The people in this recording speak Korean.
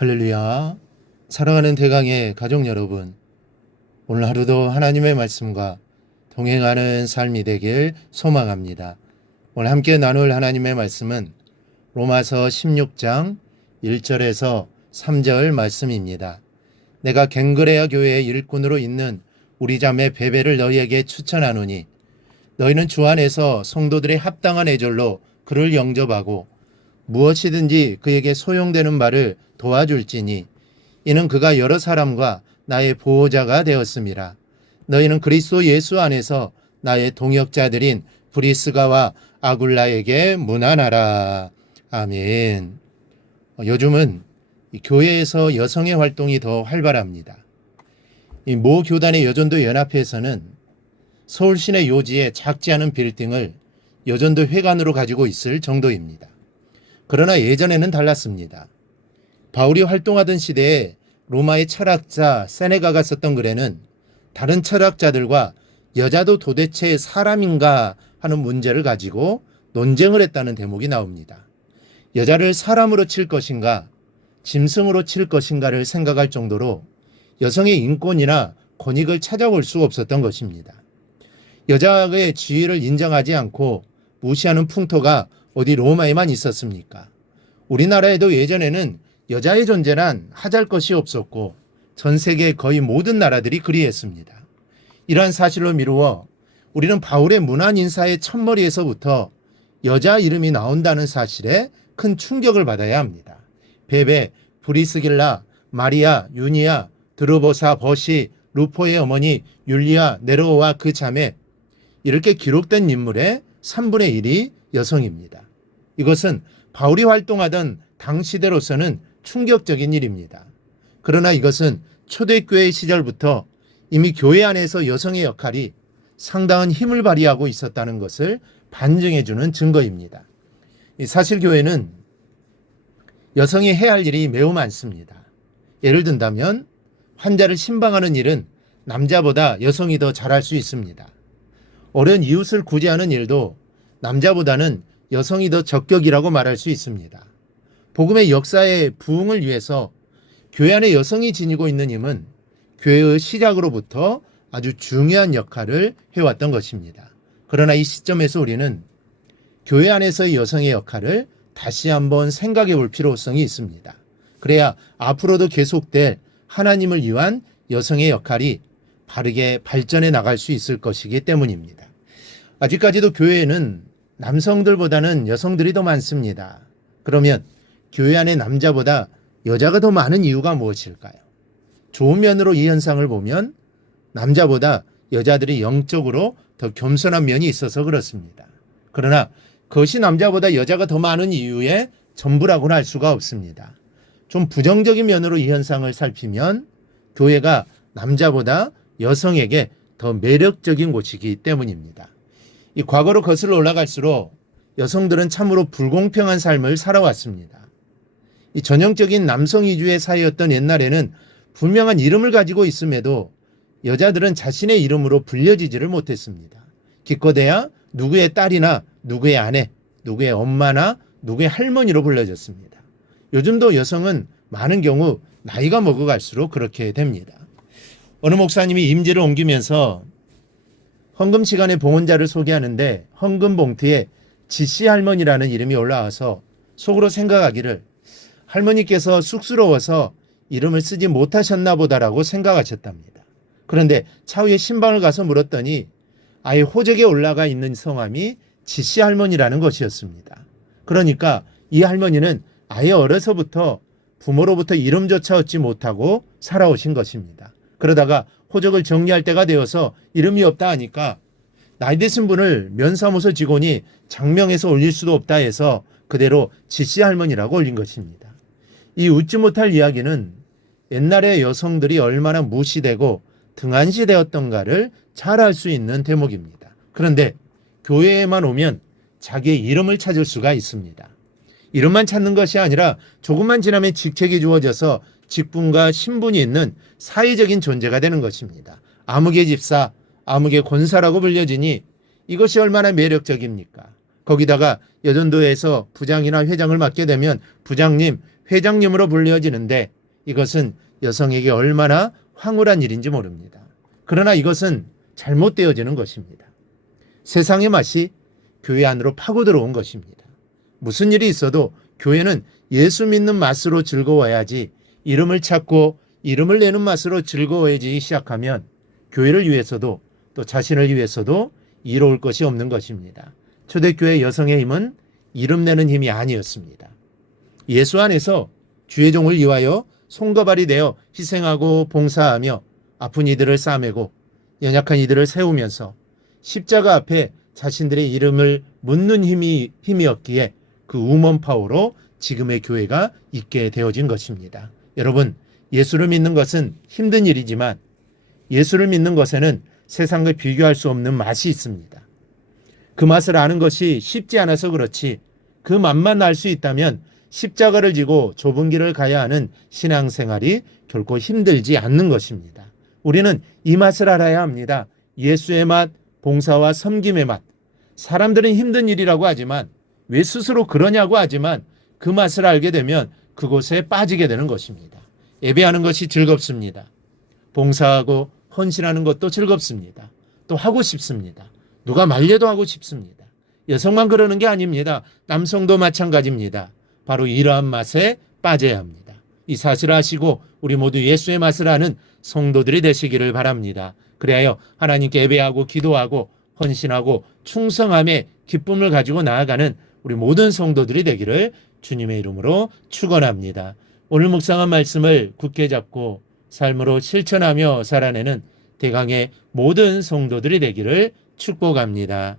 할렐루야. 사랑하는 대강의 가족 여러분. 오늘 하루도 하나님의 말씀과 동행하는 삶이 되길 소망합니다. 오늘 함께 나눌 하나님의 말씀은 로마서 16장 1절에서 3절 말씀입니다. 내가 갱그레아 교회의 일꾼으로 있는 우리 자매 베베를 너희에게 추천하노니 너희는 주 안에서 성도들의 합당한 애절로 그를 영접하고 무엇이든지 그에게 소용되는 말을 도와줄지니 이는 그가 여러 사람과 나의 보호자가 되었습니다. 너희는 그리스도 예수 안에서 나의 동역자들인 브리스가와 아굴라에게 문안하라. 아멘. 어, 요즘은 이 교회에서 여성의 활동이 더 활발합니다. 이모 교단의 여전도 연합회에서는 서울 시내 요지에 작지 않은 빌딩을 여전도 회관으로 가지고 있을 정도입니다. 그러나 예전에는 달랐습니다. 바울이 활동하던 시대에 로마의 철학자 세네가가 썼던 글에는 다른 철학자들과 여자도 도대체 사람인가 하는 문제를 가지고 논쟁을 했다는 대목이 나옵니다. 여자를 사람으로 칠 것인가, 짐승으로 칠 것인가를 생각할 정도로 여성의 인권이나 권익을 찾아볼 수 없었던 것입니다. 여자의 지위를 인정하지 않고 무시하는 풍토가 어디 로마에만 있었습니까? 우리나라에도 예전에는 여자의 존재란 하잘 것이 없었고 전 세계 거의 모든 나라들이 그리했습니다. 이러한 사실로 미루어 우리는 바울의 문안 인사의 첫머리에서부터 여자 이름이 나온다는 사실에 큰 충격을 받아야 합니다. 베베, 브리스길라, 마리아, 유니아, 드로보사, 버시, 루포의 어머니 율리아, 네로와 그 자매 이렇게 기록된 인물의 3분의 1이 여성입니다. 이것은 바울이 활동하던 당시대로서는 충격적인 일입니다. 그러나 이것은 초대교회 시절부터 이미 교회 안에서 여성의 역할이 상당한 힘을 발휘하고 있었다는 것을 반증해 주는 증거입니다. 사실 교회는 여성이 해야 할 일이 매우 많습니다. 예를 든다면 환자를 신방하는 일은 남자보다 여성이 더 잘할 수 있습니다. 어려운 이웃을 구제하는 일도 남자보다는 여성이 더 적격이라고 말할 수 있습니다. 복음의 역사의 부흥을 위해서 교회 안에 여성이 지니고 있는 힘은 교회의 시작으로부터 아주 중요한 역할을 해왔던 것입니다. 그러나 이 시점에서 우리는 교회 안에서의 여성의 역할을 다시 한번 생각해 볼 필요성이 있습니다. 그래야 앞으로도 계속될 하나님을 위한 여성의 역할이 바르게 발전해 나갈 수 있을 것이기 때문입니다. 아직까지도 교회에는 남성들보다는 여성들이 더 많습니다. 그러면 교회 안에 남자보다 여자가 더 많은 이유가 무엇일까요? 좋은 면으로 이 현상을 보면 남자보다 여자들이 영적으로 더 겸손한 면이 있어서 그렇습니다. 그러나 그것이 남자보다 여자가 더 많은 이유의 전부라고는 할 수가 없습니다. 좀 부정적인 면으로 이 현상을 살피면 교회가 남자보다 여성에게 더 매력적인 곳이기 때문입니다. 이 과거로 거슬러 올라갈수록 여성들은 참으로 불공평한 삶을 살아왔습니다. 이 전형적인 남성 위주의 사회였던 옛날에는 분명한 이름을 가지고 있음에도 여자들은 자신의 이름으로 불려지지를 못했습니다. 기껏해야 누구의 딸이나 누구의 아내, 누구의 엄마나 누구의 할머니로 불려졌습니다. 요즘도 여성은 많은 경우 나이가 먹어갈수록 그렇게 됩니다. 어느 목사님이 임지를 옮기면서 헌금 시간에 봉헌자를 소개하는데 헌금 봉투에 지씨 할머니라는 이름이 올라와서 속으로 생각하기를 할머니께서 쑥스러워서 이름을 쓰지 못하셨나 보다라고 생각하셨답니다. 그런데 차후에 신방을 가서 물었더니 아예 호적에 올라가 있는 성함이 지씨 할머니라는 것이었습니다. 그러니까 이 할머니는 아예 어려서부터 부모로부터 이름조차 얻지 못하고 살아오신 것입니다. 그러다가 호적을 정리할 때가 되어서 이름이 없다 하니까 나이 드신 분을 면사무소 직원이 장명해서 올릴 수도 없다 해서 그대로 지씨 할머니라고 올린 것입니다. 이 웃지 못할 이야기는 옛날의 여성들이 얼마나 무시되고 등한시되었던가를 잘 알 수 있는 대목입니다. 그런데 교회에만 오면 자기의 이름을 찾을 수가 있습니다. 이름만 찾는 것이 아니라 조금만 지나면 직책이 주어져서 직분과 신분이 있는 사회적인 존재가 되는 것입니다. 아무개 집사, 아무개 권사라고 불려지니 이것이 얼마나 매력적입니까? 거기다가 여전도에서 부장이나 회장을 맡게 되면 부장님, 회장님으로 불려지는데 이것은 여성에게 얼마나 황홀한 일인지 모릅니다. 그러나 이것은 잘못되어지는 것입니다. 세상의 맛이 교회 안으로 파고 들어온 것입니다. 무슨 일이 있어도 교회는 예수 믿는 맛으로 즐거워야지 이름을 찾고 이름을 내는 맛으로 즐거워지기 시작하면 교회를 위해서도 또 자신을 위해서도 이로울 것이 없는 것입니다. 초대교회 여성의 힘은 이름 내는 힘이 아니었습니다. 예수 안에서 주의 종을 위하여 손과 발이 되어 희생하고 봉사하며 아픈 이들을 싸매고 연약한 이들을 세우면서 십자가 앞에 자신들의 이름을 묻는 힘이 힘이었기에 그 우먼 파워로 지금의 교회가 있게 되어진 것입니다. 여러분, 예수를 믿는 것은 힘든 일이지만 예수를 믿는 것에는 세상과 비교할 수 없는 맛이 있습니다. 그 맛을 아는 것이 쉽지 않아서 그렇지 그 맛만 알 수 있다면 십자가를 지고 좁은 길을 가야 하는 신앙생활이 결코 힘들지 않는 것입니다. 우리는 이 맛을 알아야 합니다. 예수의 맛, 봉사와 섬김의 맛. 사람들은 힘든 일이라고 하지만 왜 스스로 그러냐고 하지만 그 맛을 알게 되면 그곳에 빠지게 되는 것입니다. 예배하는 것이 즐겁습니다. 봉사하고 헌신하는 것도 즐겁습니다. 또 하고 싶습니다. 누가 말려도 하고 싶습니다. 여성만 그러는 게 아닙니다. 남성도 마찬가지입니다. 바로 이러한 맛에 빠져야 합니다. 이 사실을 아시고 우리 모두 예수의 맛을 아는 성도들이 되시기를 바랍니다. 그래야 하나님께 예배하고 기도하고 헌신하고 충성함의 기쁨을 가지고 나아가는 우리 모든 성도들이 되기를 주님의 이름으로 축원합니다. 오늘 묵상한 말씀을 굳게 잡고 삶으로 실천하며 살아내는 대강의 모든 성도들이 되기를 축복합니다.